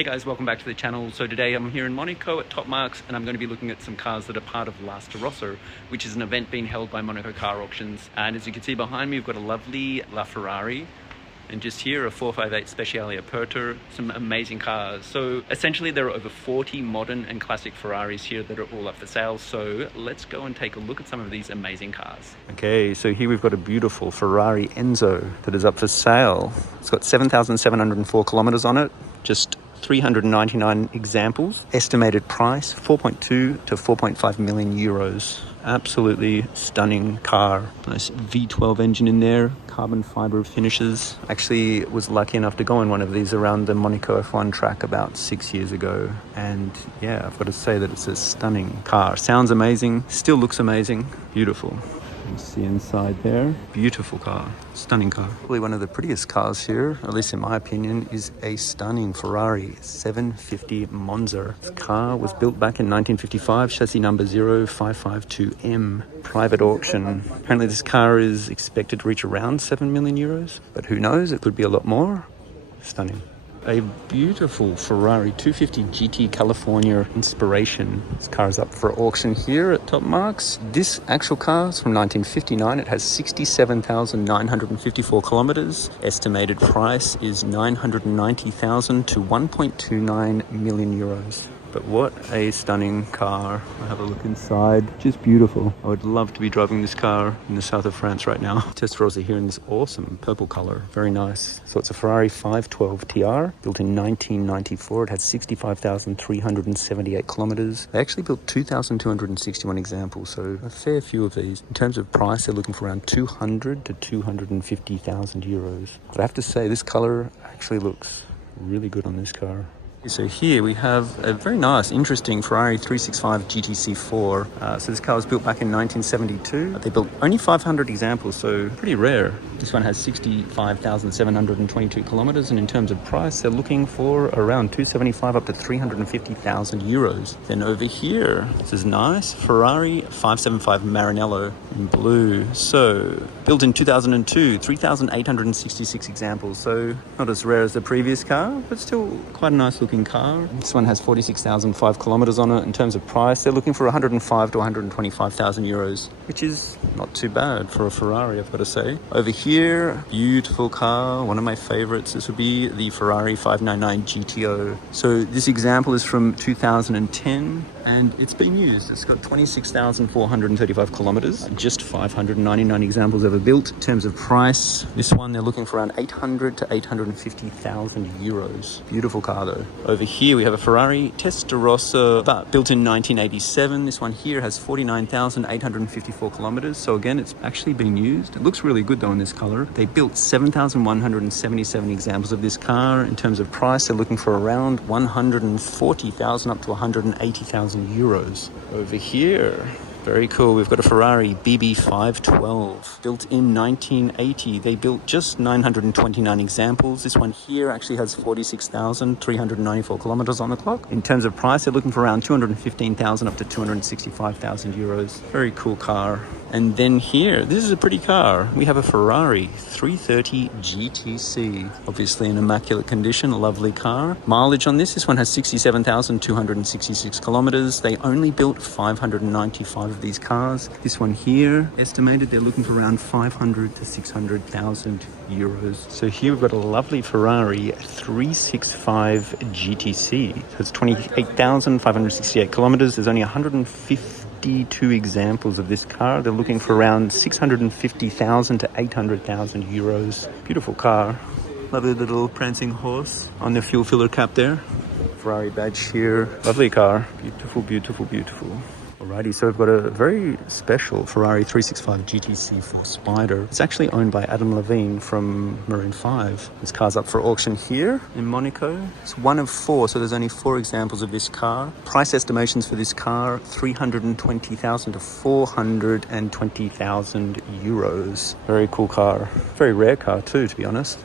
Hey guys, welcome back to the channel. So today I'm here in Monaco at Top Marks and I'm going to be looking at some cars that are part of Last Rosso, which is an event being held by Monaco Car Auctions. And as you can see behind me, we've got a lovely Ferrari. And just here, a 458 Speciale Aperta, some amazing cars. So essentially there are over 40 modern and classic Ferraris here that are all up for sale. So let's go and take a look at some of these amazing cars. Okay, so here we've got a beautiful Ferrari Enzo that is up for sale. It's got 7,704 kilometers on it, just 399 examples. Estimated price, 4.2 to 4.5 million euros. Absolutely stunning car. Nice V12 engine in there, carbon fiber finishes. Actually was lucky enough to go in one of these around the Monaco F1 track about 6 years ago. And yeah, I've got to say that it's a stunning car. Sounds amazing, still looks amazing, beautiful. You see inside there, beautiful car, stunning car. Probably one of the prettiest cars here, at least in my opinion, is a stunning Ferrari 750 Monza. This car was built back in 1955, chassis number 0552M, private auction. Apparently this car is expected to reach around 7 million euros, but who knows, it could be a lot more. Stunning. A beautiful Ferrari 250 GT California Inspiration. This car is up for auction here at Top Marks. This actual car is from 1959. It has 67,954 kilometers. Estimated price is 990,000 to 1.29 million euros. But what a stunning car. I'll have a look inside. Just beautiful. I would love to be driving this car in the south of France right now. Testers are here in this awesome purple color. Very nice. So it's a Ferrari 512 TR, built in 1994. It has 65,378 kilometers. They actually built 2,261 examples, so a fair few of these. In terms of price, they're looking for around 200 to 250,000 euros. But I have to say, this color actually looks really good on this car. So here we have a very nice, interesting Ferrari 365 GTC4. So this car was built back in 1972. They built only 500 examples, so pretty rare. This one has 65,722 kilometers, and in terms of price, they're looking for around 275 up to 350,000 euros. Then over here, this is nice, Ferrari 575 Maranello in blue. So built in 2002, 3,866 examples. So not as rare as the previous car, but still quite a nice looking car. This one has 46,005 kilometers on it. In terms of price, they're looking for 105 to 125,000 euros, which is not too bad for a Ferrari, I've got to say. Over here, beautiful car, one of my favorites. This would be the Ferrari 599 GTO. So this example is from 2010 and it's been used. It's got 26,435 kilometers, just 599 examples ever built. In terms of price, this one they're looking for around 800 to 850,000 euros. Beautiful car though. Over here we have a Ferrari Testarossa, but built in 1987. This one here has 49,854 kilometers. So again, it's actually been used. It looks really good though in this color. They built 7,177 examples of this car. In terms of price, they're looking for around 140,000 up to 180,000 euros. Over here, very cool. We've got a Ferrari BB512 built in 1980. They built just 929 examples. This one here actually has 46,394 kilometers on the clock. In terms of price, they're looking for around 215,000 up to 265,000 euros. Very cool car. And then here, this is a pretty car. We have a Ferrari 330 GTC. Obviously in immaculate condition, a lovely car. Mileage on this one has 67,266 kilometers. They only built 595 of these cars. This one here, estimated they're looking for around 500 to 600,000 euros. So here we've got a lovely Ferrari 365 GTC. So it's 28,568 kilometers. There's only 152 examples of this car. They're looking for around 650,000 to 800,000 euros. Beautiful car. Lovely little prancing horse on the fuel filler cap there. Ferrari badge here. Lovely car. Beautiful, beautiful, beautiful. Alrighty, so we've got a very special Ferrari 365 GTC4 Spider. It's actually owned by Levine from Maroon 5. This car's up for auction here in Monaco. It's one of four, so there's only 4 examples of this car. Price estimations for this car, 320,000 to 420,000 euros. Very cool car. Very rare car too, to be honest.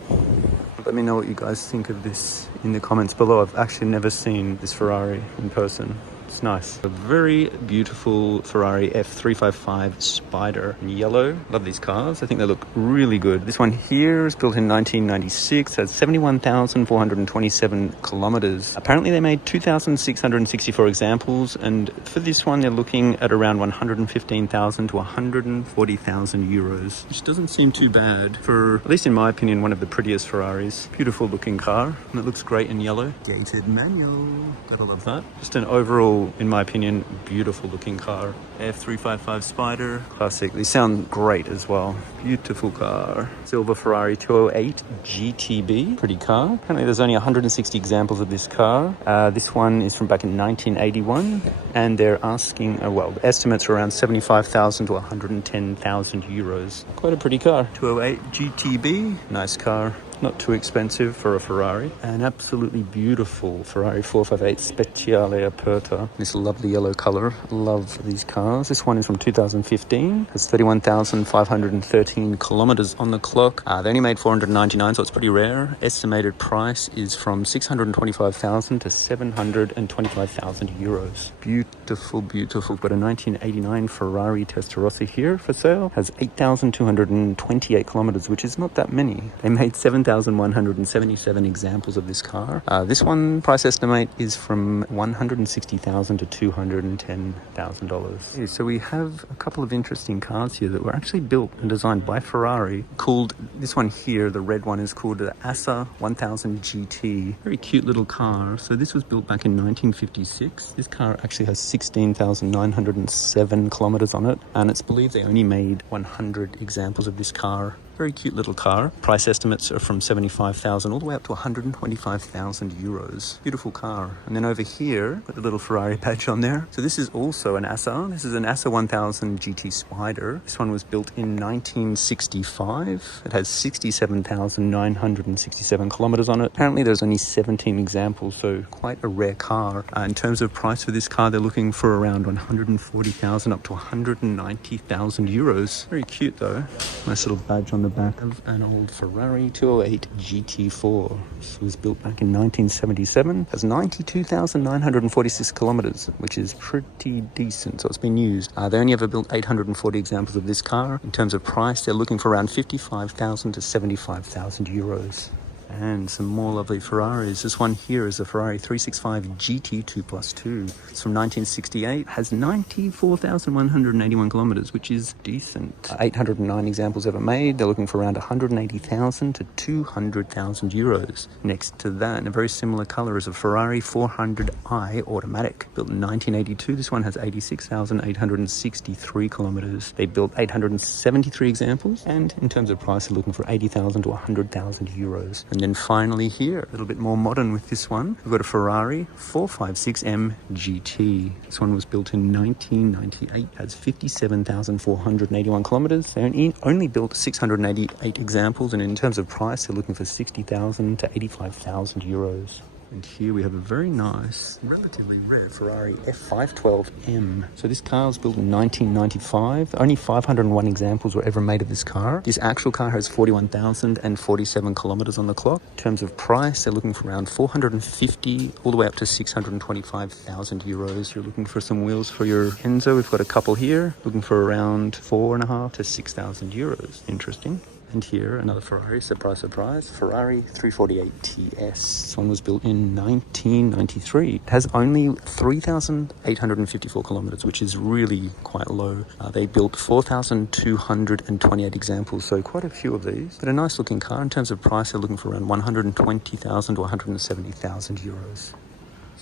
Let me know what you guys think of this in the comments below. I've actually never seen this Ferrari in person. It's nice. A very beautiful Ferrari F355 Spider in yellow. Love these cars. I think they look really good. This one here is built in 1996, has 71,427 kilometers. Apparently they made 2,664 examples, and for this one they're looking at around 115,000 to 140,000 euros, which doesn't seem too bad for, at least in my opinion, one of the prettiest Ferraris. Beautiful looking car, and it looks great in yellow. Gated manual. Gotta love that. Just an overall, in my opinion, beautiful looking car. F355 Spider, classic. These sound great as well. Beautiful car. Silver Ferrari 208 GTB, pretty car. Apparently there's only 160 examples of this car. This one is from back in 1981, and they're asking, well, the estimates are around 75,000 to 110,000 euros. Quite a pretty car. 208 GTB, nice car. Not too expensive for a Ferrari. An absolutely beautiful Ferrari 458 Speciale Aperta. This lovely yellow color. Love these cars. This one is from 2015. Has 31,513 kilometers on the clock. They only made 499, so it's pretty rare. Estimated price is from 625,000 to 725,000 euros. Beautiful, beautiful. Got a 1989 Ferrari Testarossa here for sale. Has 8,228 kilometers, which is not that many. They made 7,177 examples of this car. This one price estimate is from $160,000 to $210,000. Okay, so we have a couple of interesting cars here that were actually built and designed by Ferrari. Called, this one here, the red one, is called the Assa 1000 GT. Very cute little car. So this was built back in 1956. This car actually has 16,907 kilometers on it, and it's believed they only made 100 examples of this car. Very cute little car. Price estimates are from 75,000 all the way up to 125,000 euros. Beautiful car. And then over here, got the little Ferrari badge on there. So this is also an Assa. This is an Assa 1000 GT Spider. This one was built in 1965. It has 67,967 kilometers on it. Apparently there's only 17 examples, so quite a rare car. In terms of price for this car, they're looking for around 140,000 up to 190,000 euros. Very cute though. Nice little badge on the back of an old Ferrari 208 GT4. This was built back in 1977. Has 92,946 kilometers, which is pretty decent, so it's been used. They only ever built 840 examples of this car. In terms of price, they're looking for around 55,000 to 75,000 euros. And some more lovely Ferraris. This one here is a Ferrari 365 GT 2+2. It's from 1968. Has 94,181 kilometers, which is decent. 809 examples ever made. They're looking for around 180,000 to 200,000 euros. Next to that, in a very similar color, is a Ferrari 400i automatic. Built in 1982. This one has 86,863 kilometers. They built 873 examples. And in terms of price, they're looking for 80,000 to 100,000 euros. And then finally here, a little bit more modern with this one, we've got a Ferrari 456M GT. This one was built in 1998, has 57,481 kilometers. They only built 688 examples, and in terms of price, they're looking for 60,000 to 85,000 euros. And here we have a very nice, relatively rare Ferrari F512M. So this car was built in 1995. Only 501 examples were ever made of this car. This actual car has 41,047 kilometers on the clock. In terms of price, they're looking for around 450 all the way up to 625,000 euros. You're looking for some wheels for your Enzo. We've got a couple here, looking for around 4,500 to 6,000 euros. Interesting. And here, another Ferrari, surprise, surprise, Ferrari 348 TS. This one was built in 1993. It has only 3,854 kilometers, which is really quite low. They built 4,228 examples, so quite a few of these. But a nice looking car. In terms of price, they're looking for around 120,000 to 170,000 euros.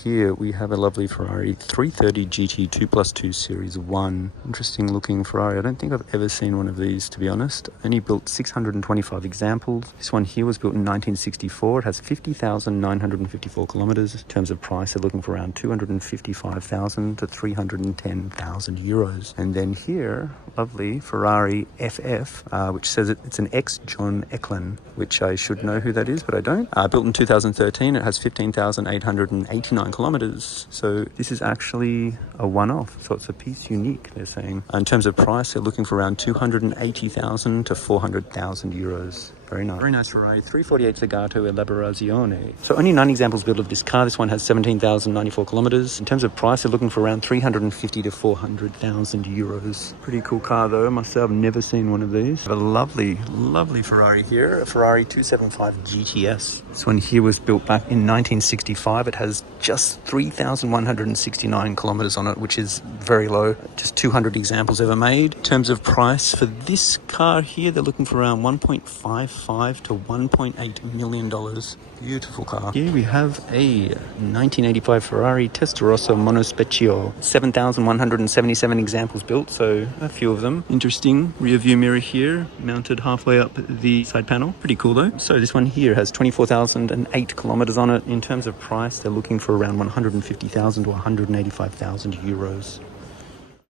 Here we have a lovely Ferrari 330 GT 2+2 Series 1. Interesting looking Ferrari. I don't think I've ever seen one of these, to be honest. Only built 625 examples. This one here was built in 1964. It has 50,954 kilometers. In terms of price, they're looking for around 255,000 to 310,000 euros. And then here, lovely Ferrari FF, which says it's an ex-John Eklund, which I should know who that is, but I don't. Built in 2013. It has 15,889 kilometers. So this is actually a one-off. So it's a piece unique, they're saying. In terms of price, they're looking for around 280,000 to 400,000 euros. Very nice. Very nice Ferrari 348 Legato Elaborazione. So only 9 examples built of this car. This one has 17,094 kilometers. In terms of price, they're looking for around 350 to 400,000 euros. Pretty cool car though. I must say I've never seen one of these. Have a lovely, lovely Ferrari here. A Ferrari 275 GTS. This one here was built back in 1965. It has just 3,169 kilometers on it, which is very low. Just 200 examples ever made. In terms of price for this car here, they're looking for around 1.55 to 1.8 million dollars. Beautiful car. Here we have a 1985 Ferrari Testarossa Monospecchio. 7,177 examples built, so a few of them. Interesting rear view mirror here, mounted halfway up the side panel. Pretty cool though. So this one here has 24,008 kilometers on it. In terms of price, they're looking for around 150,000 to 185,000 euros.